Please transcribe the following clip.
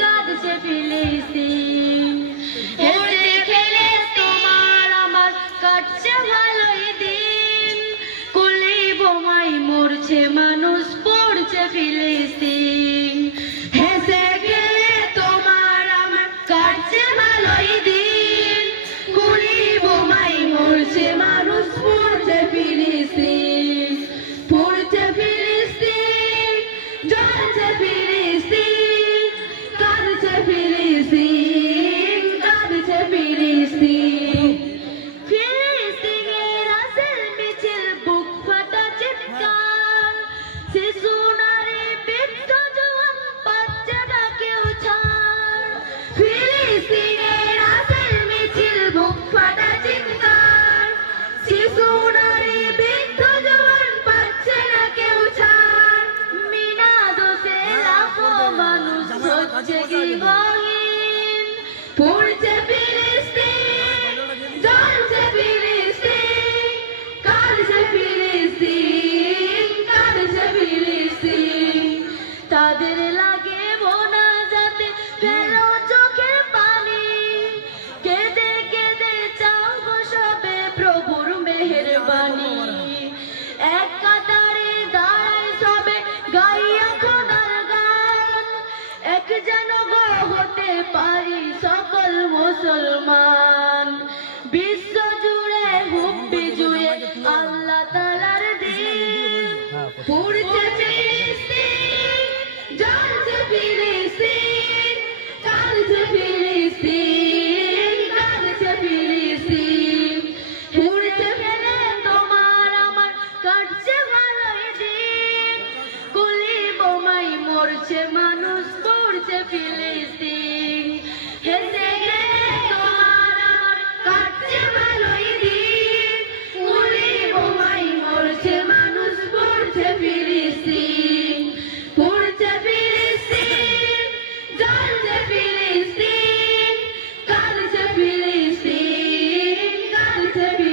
কাঁদছে হেসে খেলে তোমার আমার কাটছে ভালোই দিন। কুলি বোমাই মরছে মানুষ, পড়ছে ফিলিস্তিন। পড়ছে ফিলিস্তিন, জ্বলছে কাঁদছে পড়ছে ফিলিস্তিন জ্বলছে ফিলিস্তিন কাঁদছে ফিলিস্তিন কাঁদছে ফিলিস্তিন তাদের লাগে বোনা যাতে ফেলো চোখের পানি। কেঁদে কেঁদে চাও প্রভুর মেহেরবানি। এক কাতারে দাঁড়ায় সবে গাইয়া খোদার গান। এক যেন হতে পারি সকল মুসলমান। বিশ্ব জুড়ে হুব্বি জুড়ে আল্লাহ তালার বোমাই মরছে মানুষ পড়ছে ফিলিস্তিন। Thank you.